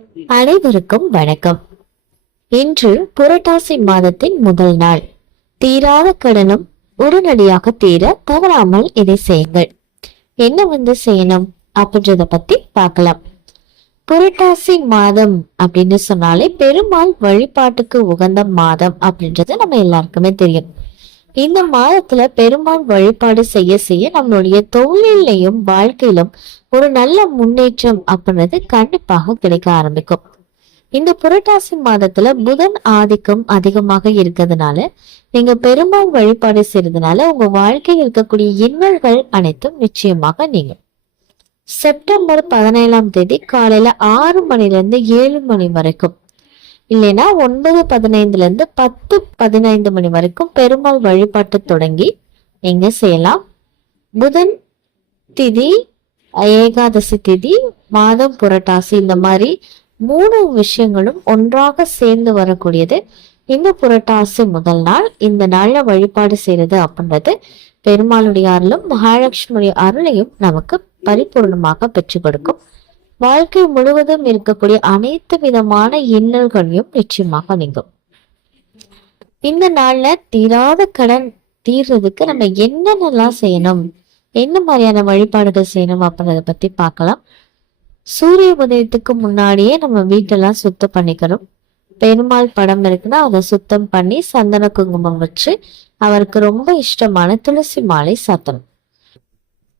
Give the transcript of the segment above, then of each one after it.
அனைவருக்கும் வணக்கம். இன்று புரட்டாசி மாதத்தின் முதல் நாள். தீராத கடனும் உடனடியாக தீர தவறாமல் இதை செய்யுங்கள். என்ன செய்யணும் அப்படின்றத பத்தி பார்க்கலாம். புரட்டாசி மாதம் அப்படின்னு சொன்னாலே பெருமாள் வழிபாட்டுக்கு உகந்த மாதம் அப்படின்றது நம்ம எல்லாருக்குமே தெரியும். இந்த மாதத்துல பெருமாள் வழிபாடு செய்ய செய்ய நம்மளுடைய தொழிலையும் வாழ்க்கையிலும் ஒரு நல்ல முன்னேற்றம் அப்படின்றது கண்டிப்பாக கிடைக்க ஆரம்பிக்கும். இந்த புரட்டாசி மாதத்துல புதன் ஆதிக்கம் அதிகமாக இருக்கிறதுனால நீங்க பெருமாள் வழிபாடு செய்யறதுனால உங்க வாழ்க்கையில் இருக்கக்கூடிய இன்னல்கள் அனைத்தும் நிச்சயமாக நீங்கும். செப்டம்பர் 17ஆம் தேதி காலையில 6 மணிலிருந்து 7 மணி வரைக்கும், இல்லைன்னா 9:15 10:15 மணி வரைக்கும் பெருமாள் வழிபாட்டு தொடங்கி நீங்க செய்யலாம். புதன் திதி, ஏகாதசி திதி, மாதம் புரட்டாசி, இந்த மாதிரி 3 விஷயங்களும் ஒன்றாக சேர்ந்து வரக்கூடியது இந்த புரட்டாசி முதல் நாள். இந்த நாள்ல வழிபாடு செய்யறது அப்படின்றது பெருமாளுடைய அருளும் மகாலட்சுமியுடைய அருளையும் நமக்கு பரிபூர்ணமாக பெற்றுக் கொடுக்கும். வாழ்க்கை முழுவதும் இருக்கக்கூடிய அனைத்து விதமான இன்னல்களையும் நிச்சயமாக நீங்கும். இந்த நாள்ல தீராத கடன் தீர்றதுக்கு நம்ம என்னென்னலாம் செய்யணும், என்ன மாதிரியான வழிபாடுகள் செய்யணும் அப்படின்றத பத்தி பார்க்கலாம். சூரிய உதயத்துக்கு முன்னாடியே நம்ம வீட்டெல்லாம் சுத்தம் பண்ணிக்கிறோம். பெருமாள் படம் இருக்குன்னா அதை சுத்தம் பண்ணி சந்தன குங்குமம் வச்சு அவருக்கு ரொம்ப இஷ்டமான துளசி மாலை சாத்தணும்.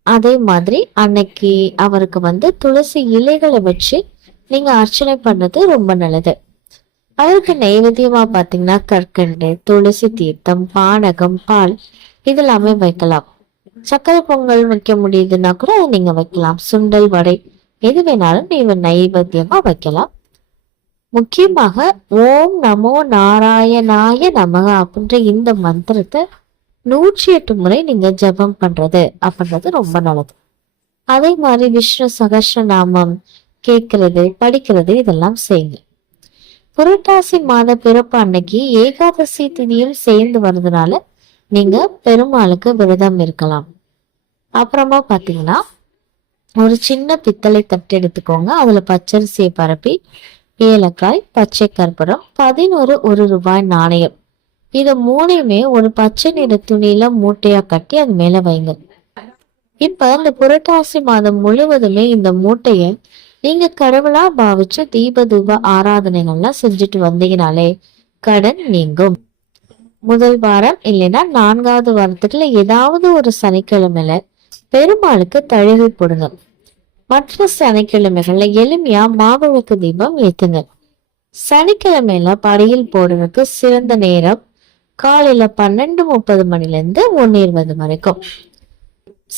அதே மாதிரி அன்னைக்கு அவருக்கு துளசி இலைகளை வச்சு நீங்க அர்ச்சனை பண்றது ரொம்ப நல்லது. அவருக்கு நைவேத்தியமா பாத்தீங்கன்னா கற்கண்டு, துளசி தீர்த்தம், பானகம், பால் இதெல்லாமே வைக்கலாம். சக்கரை பொங்கல் வைக்க முடியுதுன்னா கூட நீங்க வைக்கலாம். சுண்டல், வடை எது வேணாலும் நீங்க நைவேத்தியமா வைக்கலாம். முக்கியமாக ஓம் நமோ நாராயணாய நமக அப்படின்ற இந்த மந்திரத்தை 108 முறை நீங்க ஜபம் பண்றது அப்படின்றது ரொம்ப நல்லது. அதே மாதிரி விஷ்ணு சகஸ்ர நாமம் கேட்கறது, படிக்கிறது இதெல்லாம் செய்யுங்க. புரட்டாசி மாத பிறப்பு அன்னைக்கு ஏகாதசி திதியும் சேர்ந்து வர்றதுனால நீங்க பெருமாளுக்கு விரதம் இருக்கலாம். அப்புறமா பாத்தீங்கன்னா ஒரு சின்ன பித்தளை தட்டு எடுத்துக்கோங்க. அதுல பச்சரிசியை பரப்பி, ஏலக்காய், பச்சை கற்பூரம், 11 1 நாணயம், இத 3யுமே ஒரு பச்சை நிற துணியில மூட்டையா கட்டி அது மேல வைங்க. இப்ப இந்த புரட்டாசி மாதம் முழுவதுமே இந்த மூட்டைய நீங்க கடவுளா பாவிச்சு தீப தூப ஆராதனைகள்லாம் செஞ்சுட்டு வந்தீங்கனாலே கடன் நீங்கும். முதல் வாரம் இல்லைன்னா 4வது வாரத்துக்குள்ள ஏதாவது ஒரு சனிக்கிழமையில பெருமாளுக்கு தழுவி போடுங்க. மற்ற சனிக்கிழமைகள்ல எளிமையா மாவிளக்கு தீபம் ஏத்துங்க. சனிக்கிழமையில படையில் போடுறதுக்கு சிறந்த நேரம் காலையில 12:30 மணிலிருந்து 1:20 வரைக்கும்.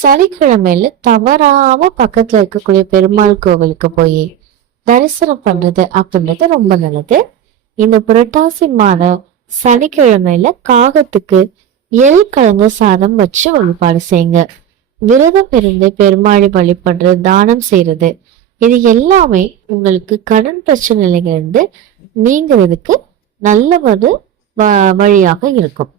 சனிக்கிழமையில தவறாம பக்கத்துல இருக்கக்கூடிய பெருமாள் கோவிலுக்கு போய் தரிசனம் பண்றது அப்படின்றது ரொம்ப நல்லது. இந்த புரட்டாசி மாதம் சனிக்கிழமையில காகத்துக்கு எள் கலந்த சாதம் வச்சு வழிபாடு செய்யுங்க. விரதம் இருந்து பெருமாளை வழிபடுறது, தானம் செய்யறது, இது எல்லாமே உங்களுக்கு கடன் பிரச்சனையிலிருந்து நீங்கிறதுக்கு நல்ல ஒரு வழியாக இருக்கும்.